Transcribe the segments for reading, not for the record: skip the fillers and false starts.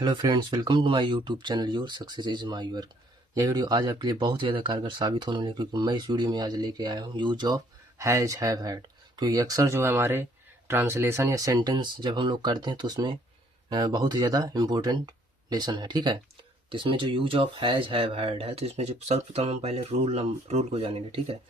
Hello friends, welcome to my YouTube channel your success is my work. यह video आज आपके लिए बहुत ज़्यादा कारगर साबित होने वाली है, क्योंकि मैं इस वीडियो में आज लेके आया हूँ use of has have had. क्योंकि अक्सर जो है हमारे ट्रांसलेशन या सेंटेंस जब हम लोग करते हैं तो उसमें बहुत ही ज़्यादा इम्पोर्टेंट लेसन है। ठीक है, तो इसमें जो use of has have had है, तो इसमें जो सर्वप्रथम हम पहले रूल को जानेंगे। ठीक है,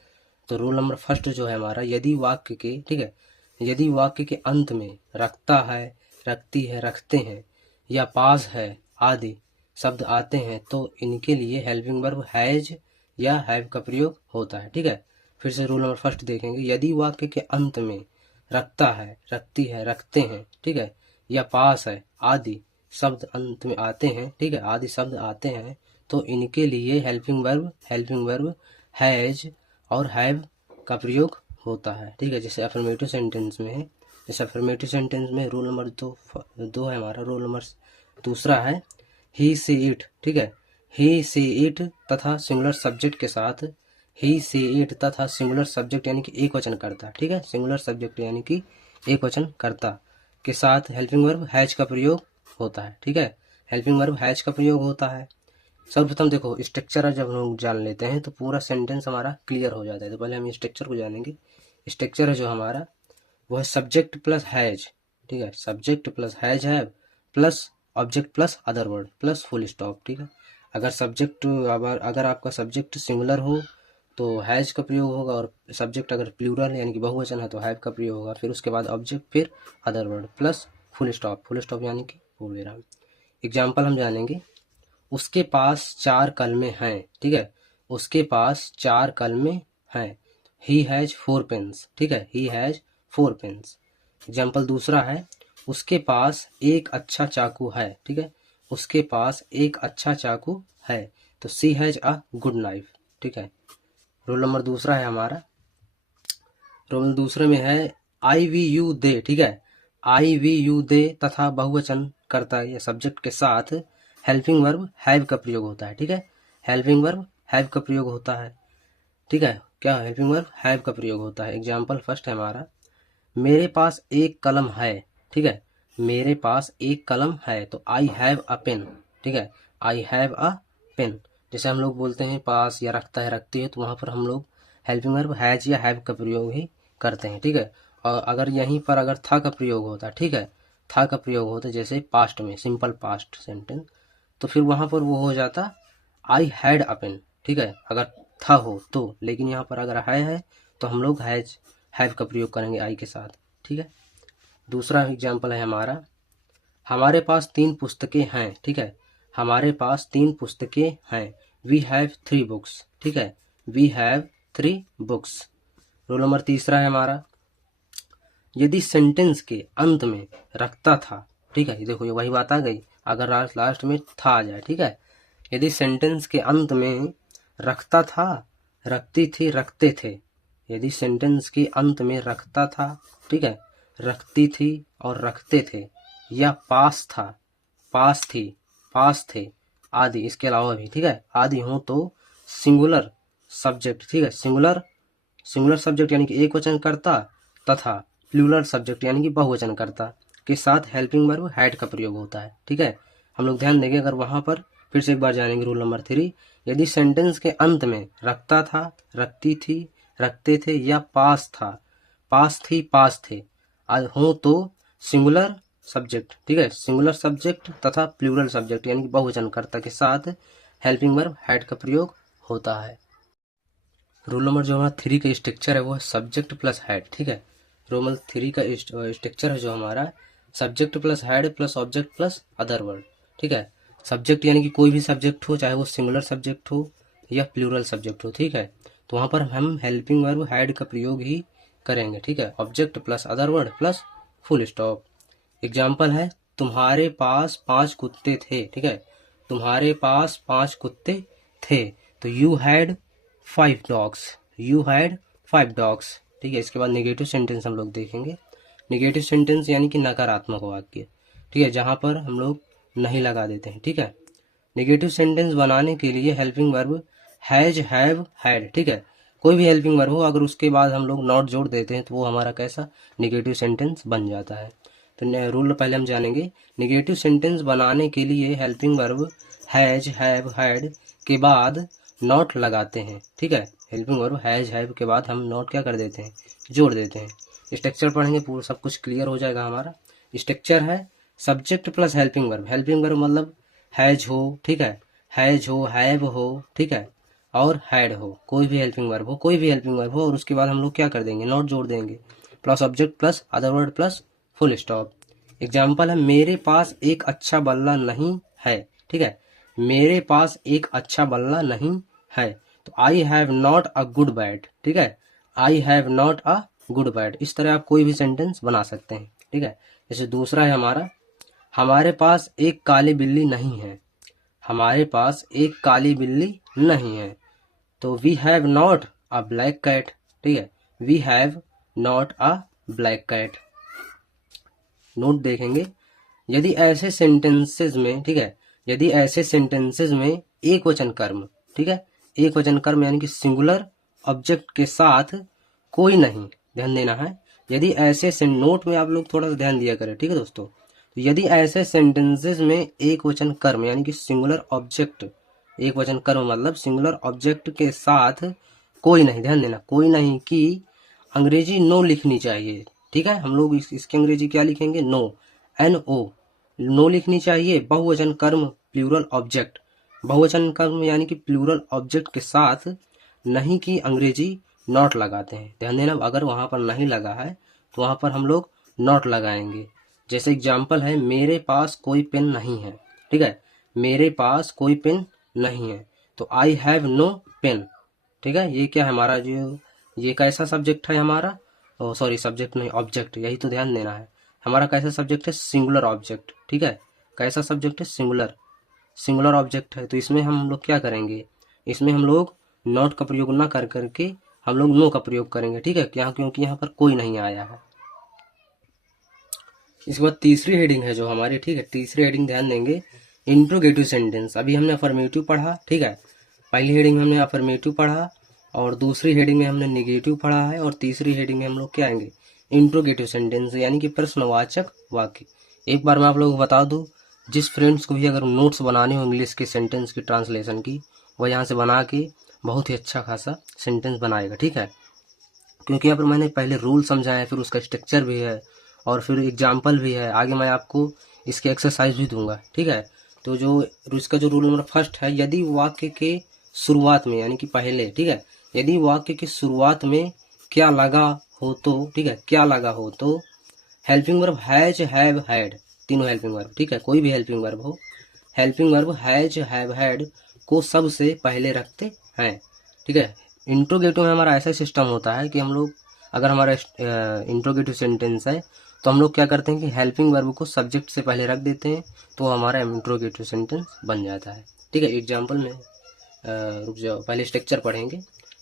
तो रूल नंबर फर्स्ट जो है हमारा, यदि वाक्य के, ठीक है, यदि वाक्य के अंत में रखता है, रखती है, रखते हैं या पास है आदि शब्द आते हैं तो इनके लिए हेल्पिंग वर्ब हैज या हैव का प्रयोग होता है। ठीक है, फिर से रूल नंबर फर्स्ट देखेंगे। यदि वाक्य के अंत में रखता है, रखती है, रखते हैं, ठीक है, या पास है आदि शब्द अंत में आते हैं, ठीक है, आदि शब्द आते हैं तो इनके लिए हेल्पिंग वर्ब हैज और हैव का प्रयोग होता है। ठीक है, जैसे अफर्मेटिव सेंटेंस में है। जैसे अफर्मेटिव सेंटेंस में रूल नंबर दो है हमारा। रूल नंबर दूसरा है ही सी इट। ठीक है, ही सी इट तथा सिंगुलर सब्जेक्ट के साथ, ही सी इट तथा सिंगुलर सब्जेक्ट यानी कि एक वचन करता। ठीक है, सिंगुलर सब्जेक्ट यानी कि एक वचन करता के साथ हेल्पिंग वर्ब हैज का प्रयोग होता है। ठीक है, हेल्पिंग वर्ब हैज का प्रयोग होता है। सर्वप्रथम देखो, स्ट्रक्चर जब हम लोग जान लेते हैं तो पूरा सेंटेंस हमारा क्लियर हो जाता है। तो पहले हम स्ट्रक्चर को जानेंगे। स्ट्रक्चर है जो हमारा, वो है सब्जेक्ट प्लस हैज। ठीक है, सब्जेक्ट प्लस हैज है plus object plus other word plus full stop. ठीक है, अगर आपका सब्जेक्ट सिंगुलर हो तो हैज का प्रयोग होगा, और सब्जेक्ट अगर प्लूरल यानी कि बहुवचन है तो हैव का प्रयोग होगा। फिर उसके बाद ऑब्जेक्ट, फिर other word plus full stop. Full stop यानी कि पूर्णविराम। एग्जाम्पल हम जानेंगे। उसके पास 4 कलमें हैं। ठीक है, उसके पास 4 कलमें हैं। He has 4 pens. ठीक है, ही हैज 4 पेन्स। एग्जाम्पल दूसरा है, उसके पास एक अच्छा चाकू है। ठीक है, उसके पास एक अच्छा चाकू है, तो सी हैज अ गुड नाइफ। ठीक है, रोल नंबर दूसरा है हमारा। रोल दूसरे में है आई वी यू दे। ठीक है, आई वी यू दे तथा बहुवचन करता है या सब्जेक्ट के साथ हेल्पिंग वर्ब हैव का प्रयोग होता है। ठीक है, हेल्पिंग वर्ब हैव का प्रयोग होता है। ठीक है, क्या हेल्पिंग वर्ब हैव का प्रयोग होता है। एग्जाम्पल फर्स्ट है हमारा, मेरे पास एक कलम है। ठीक है, मेरे पास एक कलम है, तो आई हैव अ पेन। ठीक है, आई हैव अ पेन। जैसे हम लोग बोलते हैं पास या रखता है, रखती है, तो वहाँ पर हम लोग हेल्पिंग वर्ब हैज या हैव का प्रयोग ही करते हैं। ठीक है, और अगर यहीं पर अगर था का प्रयोग होता, ठीक है, था का प्रयोग होता जैसे पास्ट में, सिंपल पास्ट सेंटेंस, तो फिर वहाँ पर वो हो जाता आई हैड अ पेन। ठीक है, अगर था हो तो, लेकिन यहाँ पर अगर है तो हम लोग हैव का प्रयोग करेंगे आई के साथ। ठीक है, दूसरा एग्जाम्पल है हमारा, हमारे पास 3 पुस्तकें हैं। ठीक है, हमारे पास 3 पुस्तकें हैं। We have 3 books. ठीक है, we have 3 books. Roll number तीसरा है हमारा, यदि सेंटेंस के अंत में रखता था। ठीक है, ये देखो ये वही बात आ गई, अगर लास्ट में था आ जाए। ठीक है, यदि सेंटेंस के अंत में रखता था, रखती थी, रखते थे, यदि सेंटेंस के अंत में रखता था, ठीक है, रखती थी और रखते थे, या पास था, पास थी, पास थे आदि, इसके अलावा भी, ठीक है, आदि हो तो सिंगुलर सब्जेक्ट, ठीक है, सिंगुलर सब्जेक्ट यानी कि एक वचन करता तथा प्लूरल सब्जेक्ट यानी कि बहुवचन करता के साथ हेल्पिंग वर्ब हैड का प्रयोग होता है। ठीक है, हम लोग ध्यान देंगे अगर वहां पर, फिर से एक बार जानेंगे रूल नंबर 3। यदि सेंटेंस के अंत में रखता था, रखती थी, रखते थे, या पास था, पास थी, पास थे हो तो सिंगुलर सब्जेक्ट, ठीक है, सिंगुलर सब्जेक्ट तथा प्लूरल सब्जेक्ट यानी कि बहुवचन कर्ता के साथ हेल्पिंग वर्ब हैड का प्रयोग होता है। रूल नंबर जो हमारा 3 का स्ट्रक्चर है वो है सब्जेक्ट प्लस हैड। ठीक है, रूल नंबर 3 का स्ट्रक्चर है जो हमारा, subject plus had plus object plus other word. ठीक है, सब्जेक्ट यानी कि कोई भी सब्जेक्ट हो, चाहे वो सिंगुलर सब्जेक्ट हो या प्लूरल सब्जेक्ट हो। ठीक है, तो वहाँ पर हम हेल्पिंग वर्ब हैड का प्रयोग ही करेंगे। ठीक है, object plus other word plus full stop. Example है, तुम्हारे पास 5 कुत्ते थे। ठीक है, तुम्हारे पास 5 कुत्ते थे, तो you had 5 dogs, you had 5 dogs. ठीक है, इसके बाद नेगेटिव सेंटेंस हम लोग देखेंगे। नेगेटिव सेंटेंस यानी कि नकारात्मक वाक्य। ठीक है, जहाँ पर हम लोग नहीं लगा देते हैं। ठीक है, नेगेटिव सेंटेंस बनाने के लिए helping verb has, have, had. ठीक है, कोई भी हेल्पिंग वर्ब हो, अगर उसके बाद हम लोग नॉट जोड़ देते हैं तो वो हमारा कैसा नेगेटिव सेंटेंस बन जाता है। तो रूल पहले हम जानेंगे। निगेटिव सेंटेंस बनाने के लिए helping verb has, have, had के बाद नॉट लगाते हैं। ठीक है, हेल्पिंग वर्ब हैज, हैव के बाद हम नॉट क्या कर देते हैं, जोड़ देते हैं। स्ट्रक्चर पढ़ेंगे पूरा सब कुछ क्लियर हो जाएगा हमारा। स्ट्रक्चर है subject plus helping verb. Helping verb मतलब हैज हो, ठीक है, हैज हो, हैव हो, ठीक है, और हैड हो, कोई भी हेल्पिंग वर्ब हो, कोई भी हेल्पिंग वर्ब हो, और उसके बाद हम लोग क्या कर देंगे, नॉट जोड़ देंगे, plus object plus other word plus full stop. Example है मेरे पास एक अच्छा बल्ला नहीं है। ठीक है, मेरे पास एक अच्छा बल्ला नहीं है, तो आई have not a good bat. ठीक है, I have not a good bat. इस तरह आप कोई भी सेंटेंस बना सकते हैं। ठीक है, जैसे दूसरा है हमारा, हमारे पास एक काली बिल्ली नहीं है। हमारे पास एक काली बिल्ली नहीं है, तो we have not a black cat. ठीक है, we have not a black cat. Note देखेंगे, यदि ऐसे सेंटेंसेस में, ठीक है, यदि ऐसे सेंटेंसेस में एक वचन कर्म, ठीक है, एक वचन कर्म यानी कि सिंगुलर ऑब्जेक्ट के साथ कोई नहीं, ध्यान देना है। यदि ऐसे नोट में आप लोग थोड़ा सा ध्यान दिया करें। ठीक है दोस्तों, तो यदि ऐसे सेंटेंसेस में एक वचन कर्म यानी कि सिंगुलर ऑब्जेक्ट, एक वचन कर्म मतलब सिंगुलर ऑब्जेक्ट के साथ कोई नहीं, ध्यान देना, कोई नहीं की अंग्रेजी नो लिखनी चाहिए। ठीक है, हम लोग इसकी अंग्रेजी क्या लिखेंगे, नो, NO, नो लिखनी चाहिए। बहुवचन कर्म प्लूरल ऑब्जेक्ट, बहुवचन कर्म यानी कि प्लूरल ऑब्जेक्ट के साथ नहीं की अंग्रेजी नॉट लगाते हैं। ध्यान देना, अगर वहां पर नहीं लगा है तो वहां पर हम लोग नॉट लगाएंगे। जैसे एग्जाम्पल है, मेरे पास कोई पेन नहीं है। ठीक है, मेरे पास कोई पेन नहीं है, तो आई हैव नो पेन। ठीक है, ये क्या है हमारा, जो ये कैसा सब्जेक्ट है हमारा, सॉरी सब्जेक्ट नहीं, ऑब्जेक्ट, यही तो ध्यान देना है। हमारा कैसा सब्जेक्ट है, सिंगुलर ऑब्जेक्ट। ठीक है, कैसा सब्जेक्ट है, सिंगुलर, सिंगुलर ऑब्जेक्ट है, तो इसमें हम लोग क्या करेंगे, इसमें हम लोग नॉट का प्रयोग ना कर करके हम लोग नो का प्रयोग करेंगे। ठीक है, क्या, क्योंकि यहाँ पर कोई नहीं आया है। इसके बाद तीसरी हेडिंग है जो हमारी, ठीक है, तीसरी हेडिंग ध्यान देंगे, इंट्रोगेटिव सेंटेंस। अभी हमने अफर्मेटिव पढ़ा। ठीक है, पहली हेडिंग में हमने अफर्मेटिव पढ़ा, और दूसरी हेडिंग में हमने निगेटिव पढ़ा है, और तीसरी हेडिंग में हम लोग क्या आएंगे, इंट्रोगेटिव सेंटेंस यानी कि प्रश्नवाचक वाक्य। एक बार मैं आप लोगों को बता दूं, जिस फ्रेंड्स को भी अगर नोट्स बनाने हो इंग्लिश के सेंटेंस की ट्रांसलेशन की, वह यहाँ से बना के बहुत ही अच्छा खासा सेंटेंस बनाएगा। ठीक है, क्योंकि यहाँ पर मैंने पहले रूल समझाया, फिर उसका स्ट्रक्चर भी है, और फिर एग्जाम्पल भी है। आगे मैं आपको इसके एक्सरसाइज भी दूंगा। ठीक है, तो जो इसका जो रूल नंबर फर्स्ट है, यदि वाक्य के शुरुआत में यानी कि पहले, ठीक है, यदि वाक्य की शुरुआत में क्या लगा हो तो, ठीक है, क्या लगा हो तो helping verb has, have, had, तीनों हेल्पिंग वर्ब, ठीक है, कोई भी हेल्पिंग वर्ब हो, helping verb has, have, had को सबसे पहले रखते हैं। ठीक है, इंट्रोगेटिव में हमारा ऐसा सिस्टम होता है कि हम लोग, अगर हमारा इंट्रोगेटिव सेंटेंस है तो हम लोग क्या करते हैं कि हेल्पिंग वर्ब को सब्जेक्ट से पहले रख देते हैं, तो हमारा इंट्रोगेटिव सेंटेंस बन जाता है। ठीक है, एग्जाम्पल में रुक जाओ, पहले स्ट्रक्चर पढ़ेंगे।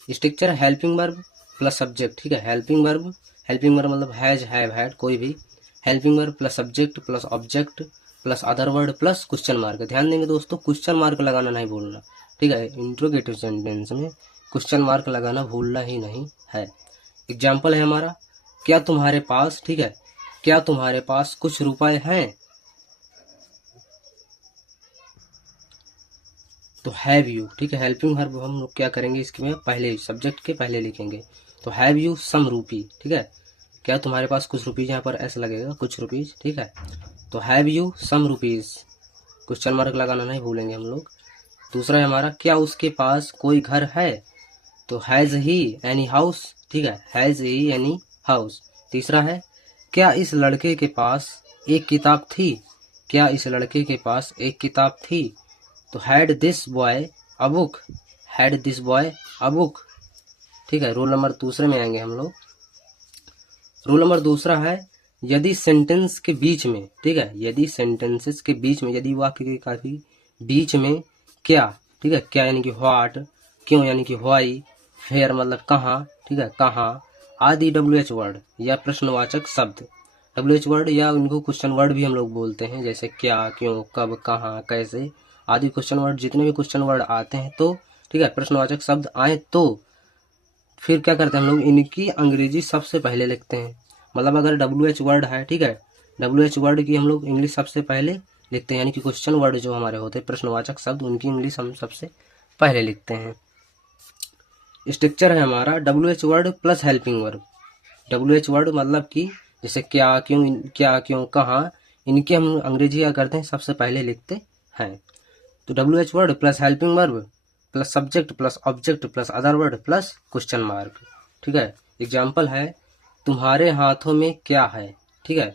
Structure helping verb plus subject. ठीक है, हेल्पिंग वर्ब मतलब हैज, हैव, हैड, कोई भी helping verb plus subject plus object plus other word plus question mark. ध्यान देंगे दोस्तों, क्वेश्चन मार्क लगाना नहीं भूलना। ठीक है, इंट्रोगेटिव सेंटेंस में क्वेश्चन मार्क लगाना भूलना ही नहीं है। एग्जाम्पल है हमारा, क्या तुम्हारे पास, ठीक है, क्या तुम्हारे पास कुछ रुपए हैं, तो हैव यू। ठीक है, हेल्पिंग वर्ब हम लोग क्या करेंगे, इसके में पहले सब्जेक्ट के पहले लिखेंगे, तो हैव यू सम रूपी। ठीक है, क्या तुम्हारे पास कुछ रुपीज, यहाँ पर ऐसा लगेगा कुछ रुपीज। ठीक है, तो have you some rupees, question mark लगाना नहीं भूलेंगे हम लोग। दूसरा है हमारा, क्या उसके पास कोई घर है, तो हैज ही एनी हाउस। ठीक है, हैज ही एनी हाउस। तीसरा है, क्या इस लड़के के पास एक किताब थी, क्या इस लड़के के पास एक किताब थी, तो had this boy a book, had this boy a book. ठीक है, रूल नंबर दूसरे में आएंगे हम लोग। रूल नंबर दूसरा है, यदि सेंटेंस के बीच में, ठीक है, यदि सेंटेंसेस के बीच में, यदि वाक्य के काफी बीच में क्या, ठीक है, क्या यानी कि व्हाट, क्यों यानी कि व्हाई, फेयर मतलब कहाँ, ठीक है, कहाँ, आदि WH वर्ड या प्रश्नवाचक शब्द, WH वर्ड या उनको क्वेश्चन वर्ड भी हम लोग बोलते हैं, जैसे क्या, क्यों, कब, कहाँ, कैसे आदि क्वेश्चन वर्ड, जितने भी क्वेश्चन वर्ड आते हैं तो, ठीक है, प्रश्नवाचक शब्द आए तो फिर क्या करते हैं हम लोग, इनकी अंग्रेजी सबसे पहले लिखते हैं। मतलब अगर WH वर्ड है, ठीक है, WH वर्ड की हम लोग इंग्लिश सबसे पहले लिखते हैं, यानी कि क्वेश्चन वर्ड जो हमारे होते हैं प्रश्नवाचक शब्द, उनकी इंग्लिश हम सबसे पहले लिखते हैं। स्ट्रक्चर है हमारा WH word plus helping verb. WH word मतलब कि जैसे क्या, क्यों, कहाँ, इनके हम अंग्रेजी क्या करते हैं, सबसे पहले लिखते हैं। तो WH word plus helping verb plus subject plus object plus other word plus question mark. ठीक है, एग्जाम्पल है तुम्हारे हाथों में क्या है। ठीक है,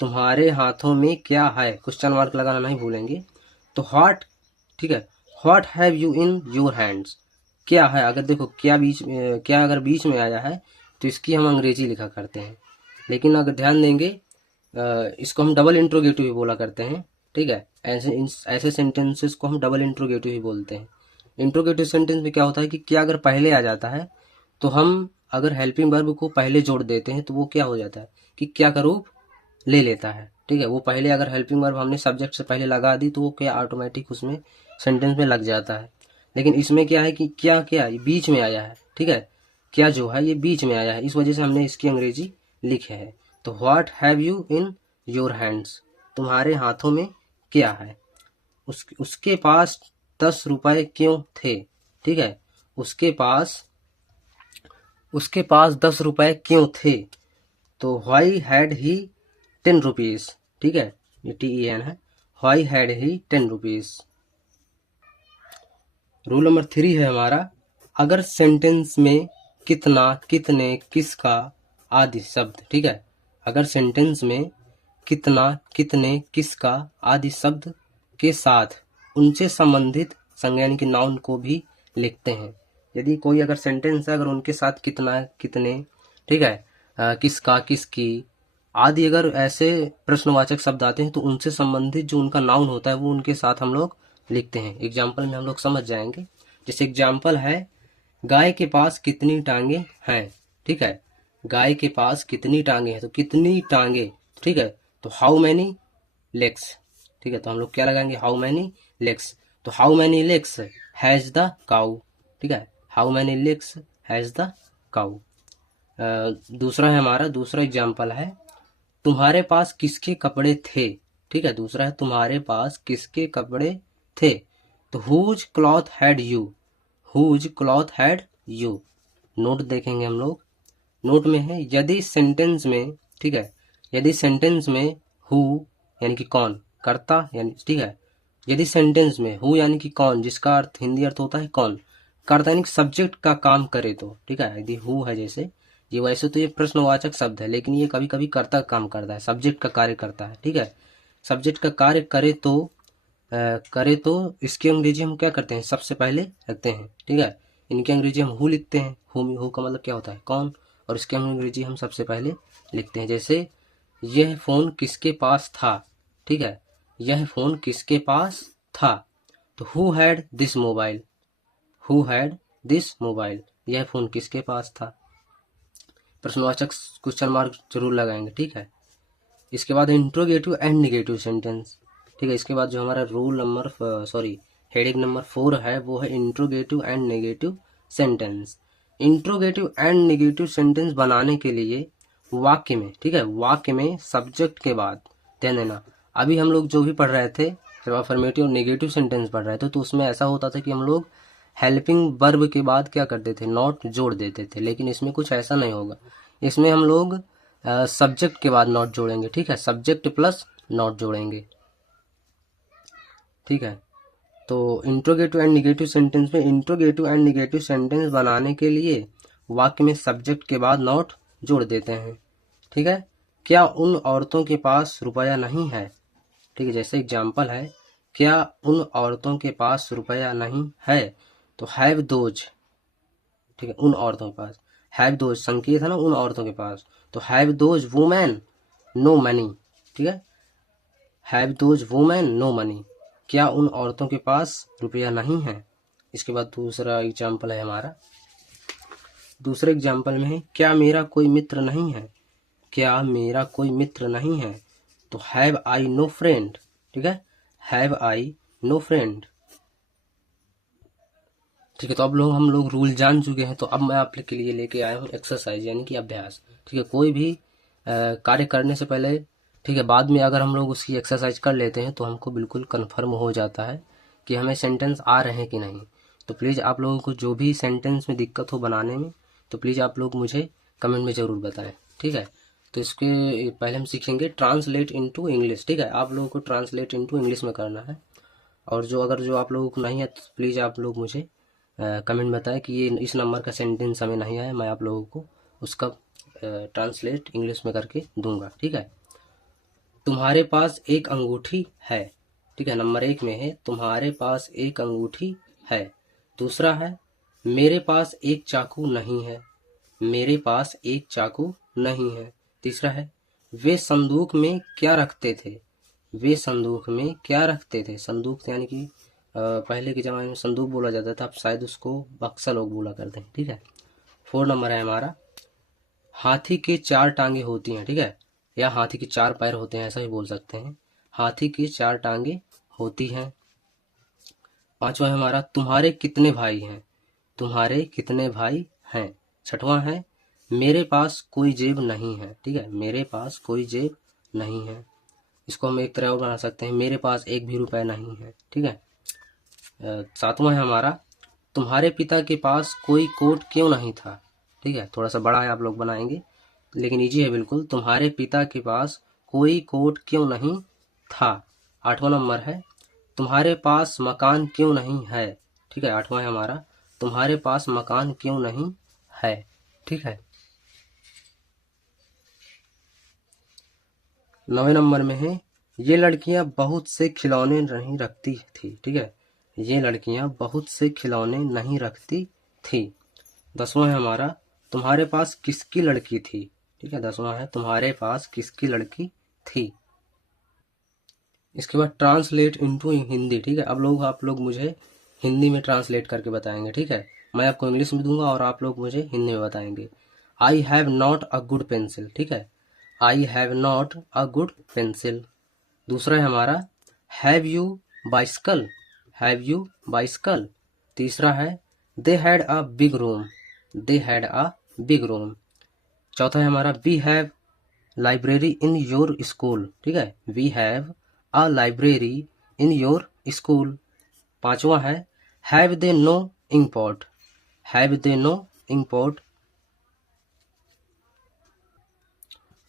तुम्हारे हाथों में क्या है, क्वेश्चन मार्क लगाना नहीं भूलेंगे। तो व्हाट, ठीक है, what have you in your hands, क्या है। अगर देखो क्या अगर बीच में आया है तो इसकी हम अंग्रेजी लिखा करते हैं, लेकिन अगर ध्यान देंगे इसको हम डबल इंट्रोगेटिव ही बोला करते हैं। ठीक है, ऐसे सेंटेंसेस को हम डबल इंट्रोगेटिव ही बोलते हैं। इंट्रोगेटिव सेंटेंस में क्या होता है कि क्या अगर पहले आ जाता है तो हम अगर हेल्पिंग वर्ब को पहले जोड़ देते हैं तो वो क्या हो जाता है कि क्या का रूप ले लेता है। ठीक है, वो पहले अगर हेल्पिंग वर्ब हमने सब्जेक्ट से पहले लगा दी तो वो क्या ऑटोमेटिक उसमें सेंटेंस में लग जाता है। लेकिन इसमें क्या है कि क्या ये बीच में आया है। ठीक है, क्या जो है ये बीच में आया है, इस वजह से हमने इसकी अंग्रेजी लिखे है। तो what have you in your hands, तुम्हारे हाथों में क्या है। उसके पास 10 रुपए क्यों थे। ठीक है, उसके पास 10 रुपए क्यों थे। तो व्हाई हैड ही 10 रुपीज। ठीक है, ये TEN है, why had he 10 rupees. Rule number 3 है हमारा, अगर सेंटेंस में कितना, कितने, किसका आदि शब्द, ठीक है, अगर सेंटेंस में कितना, कितने, किसका आदि शब्द के साथ उनसे संबंधित संज्ञा यानी कि नाउन को भी लिखते हैं। यदि कोई अगर सेंटेंस है, अगर उनके साथ कितना, कितने, ठीक है, किसका, किसकी आदि अगर ऐसे प्रश्नवाचक शब्द आते हैं तो उनसे संबंधित जो उनका नाउन होता है वो उनके साथ हम लोग लिखते हैं। एग्जाम्पल में हम लोग समझ जाएंगे। जैसे एग्जाम्पल है, गाय के पास कितनी टांगे हैं। ठीक है, गाय के पास कितनी टांगे हैं, तो कितनी टांगे। ठीक है, तो हाउ मैनी लेग्स। ठीक है, तो हम लोग क्या लगाएंगे, हाउ मैनी लेग्स। तो how many legs has the cow. ठीक है, how many legs has the cow. दूसरा है हमारा, दूसरा एग्जाम्पल है, तुम्हारे पास किसके कपड़े थे। ठीक है, दूसरा है तुम्हारे पास किसके कपड़े थे। तो whose cloth had you, whose cloth had you. Note देखेंगे हम लोग, नोट में है यदि सेंटेंस में, ठीक है, यदि सेंटेंस में हु यानी कि कौन, कर्ता यानी, ठीक है, यदि सेंटेंस में हु यानी कि कौन, जिसका अर्थ हिंदी अर्थ होता है कौन, कर्ता यानी सब्जेक्ट का काम करे तो, ठीक है, यदि हु है जैसे ये, वैसे तो ये प्रश्नवाचक शब्द है लेकिन ये कभी कभी कर्ता का काम करता है, सब्जेक्ट का कार्य करता है। ठीक है, सब्जेक्ट का कार्य करे तो इसकी अंग्रेजी हम क्या करते हैं, सबसे पहले रखते हैं। ठीक है, इनकी अंग्रेजी हम हु लिखते हैं, हु का मतलब क्या होता है, कौन, और इसकी अंग्रेजी हम सबसे पहले लिखते हैं। जैसे यह फोन किसके पास था। ठीक है, यह फोन किसके पास था। तो who had this mobile, who had this mobile, यह फोन किसके पास था। प्रश्नवाचक क्वेश्चन मार्क जरूर लगाएंगे। ठीक है, इसके बाद इंट्रोगेटिव एंड नेगेटिव सेंटेंस। ठीक है, इसके बाद जो हमारा रूल नंबर हेडिंग नंबर 4 है वो है interrogative and negative sentence. Interrogative and negative sentence बनाने के लिए वाक्य में, ठीक है, वाक्य में सब्जेक्ट के बाद, ध्यान देना, अभी हम लोग जो भी पढ़ रहे थे जब अफर्मेटिव और नेगेटिव सेंटेंस पढ़ रहे थे तो उसमें ऐसा होता था कि हम लोग हेल्पिंग वर्ब के बाद क्या करते थे, नॉट जोड़ देते थे, लेकिन इसमें कुछ ऐसा नहीं होगा। इसमें हम लोग सब्जेक्ट के बाद नॉट जोड़ेंगे। ठीक है, सब्जेक्ट प्लस नॉट जोड़ेंगे। ठीक है, तो इंट्रोगेटिव एंड नेगेटिव सेंटेंस में, इंट्रोगेटिव एंड नेगेटिव सेंटेंस बनाने के लिए वाक्य में सब्जेक्ट के बाद नॉट जोड़ देते हैं। ठीक है, क्या उन औरतों के पास रुपया नहीं है। ठीक है, जैसे एग्जाम्पल है, क्या उन औरतों के पास रुपया नहीं है। तो हैव दोज, ठीक है, उन औरतों के पास, हैव दोज संकेत है ना उन औरतों के पास, तो have those women no money. ठीक है, have those women no money, क्या उन औरतों के पास रुपया नहीं है। इसके बाद दूसरा एग्जाम्पल है हमारा, दूसरे एग्जाम्पल में है, क्या मेरा कोई मित्र नहीं है, क्या मेरा कोई मित्र नहीं है। तो हैव आई नो फ्रेंड। ठीक है, हैव आई नो फ्रेंड। ठीक है, तो अब हम लोग रूल जान चुके हैं, तो अब मैं आपके लिए लेके आया हूँ एक्सरसाइज यानी कि अभ्यास। ठीक है, कोई भी कार्य करने से पहले ठीक है। बाद में अगर हम लोग उसकी एक्सरसाइज कर लेते हैं तो हमको बिल्कुल कन्फर्म हो जाता है कि हमें सेंटेंस आ रहे हैं कि नहीं। तो प्लीज़ आप लोगों को जो भी सेंटेंस में दिक्कत हो बनाने में, तो प्लीज़ आप लोग मुझे कमेंट में ज़रूर बताएं। ठीक है। तो इसके पहले हम सीखेंगे ट्रांसलेट इनटू इंग्लिश। ठीक है, आप लोगों को ट्रांसलेट इनटू इंग्लिश में करना है। और जो आप लोगों को नहीं है तो प्लीज़ आप लोग मुझे कमेंट बताएं कि ये इस नंबर का सेंटेंस हमें नहीं आया, मैं आप लोगों को उसका ट्रांसलेट इंग्लिश में करके दूंगा। ठीक है। तुम्हारे पास एक अंगूठी है। ठीक है, नंबर 1 में है तुम्हारे पास एक अंगूठी है। दूसरा है मेरे पास एक चाकू नहीं है। मेरे पास एक चाकू नहीं है। तीसरा है वे संदूक में क्या रखते थे। वे संदूक में क्या रखते थे। संदूक यानी कि पहले के ज़माने में संदूक बोला जाता था, अब शायद उसको बक्सा लोग बोला करते हैं। ठीक है। 4 नंबर है हमारा हाथी के 4 टांगे होती हैं। ठीक है, या हाथी के 4 पैर होते हैं, ऐसा ही बोल सकते हैं। हाथी की 4 टांगे होती हैं। 5वां है हमारा तुम्हारे कितने भाई हैं। तुम्हारे कितने भाई हैं। 6वां है मेरे पास कोई जेब नहीं है। ठीक है, मेरे पास कोई जेब नहीं है। इसको हम एक तरह और बना सकते हैं मेरे पास एक भी रुपए नहीं है। ठीक है। 7वां है हमारा तुम्हारे पिता के पास कोई कोट क्यों नहीं था। ठीक है, थोड़ा सा बड़ा है, आप लोग बनाएंगे लेकिन इजी है बिल्कुल। तुम्हारे पिता के पास कोई कोट क्यों नहीं था। 8वां नंबर है तुम्हारे पास मकान क्यों नहीं है। ठीक है, 8वां है हमारा तुम्हारे पास मकान क्यों नहीं है। ठीक है। 9वें नंबर में है ये लड़कियां बहुत से खिलौने नहीं रखती थी। ठीक है, ये लड़कियां बहुत से खिलौने नहीं रखती थी। 10वां है हमारा तुम्हारे पास किसकी लड़की थी। ठीक है, 10वां है तुम्हारे पास किसकी लड़की थी। इसके बाद ट्रांसलेट इनटू हिंदी। ठीक है, अब आप लोग मुझे हिंदी में ट्रांसलेट करके बताएंगे। ठीक है, मैं आपको इंग्लिश में दूंगा और आप लोग मुझे हिंदी में बताएंगे। I have not a good pencil. ठीक है, I have not a good pencil. दूसरा है हमारा have you bicycle. Have you bicycle. तीसरा है they had a big room. They had a big room. चौथा है हमारा we have library in your school. ठीक है, we have a library in your school. 5वां है have they no import. Have they no import.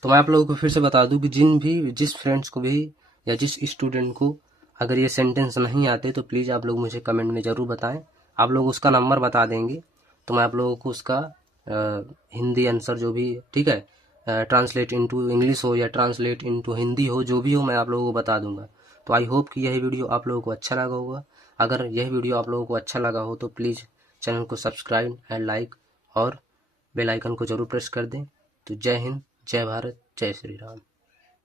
तो मैं आप लोगों को फिर से बता दूं कि जिस फ्रेंड्स को भी या जिस स्टूडेंट को अगर ये सेंटेंस नहीं आते तो प्लीज़ आप लोग मुझे कमेंट में ज़रूर बताएं। आप लोग उसका नंबर बता देंगे तो मैं आप लोगों को उसका हिंदी आंसर जो भी, ठीक है, ट्रांसलेट इनटू इंग्लिश हो या ट्रांसलेट इनटू हिंदी हो, जो भी हो मैं आप लोगों को बता दूंगा। तो आई होप कि यह वीडियो आप लोगों को अच्छा लगा होगा। अगर यह वीडियो आप लोगों को अच्छा लगा हो तो प्लीज़ चैनल को सब्सक्राइब एंड लाइक और बेल आइकन को ज़रूर प्रेस कर दें। तो जय हिंद, जय भारत, जय श्री राम।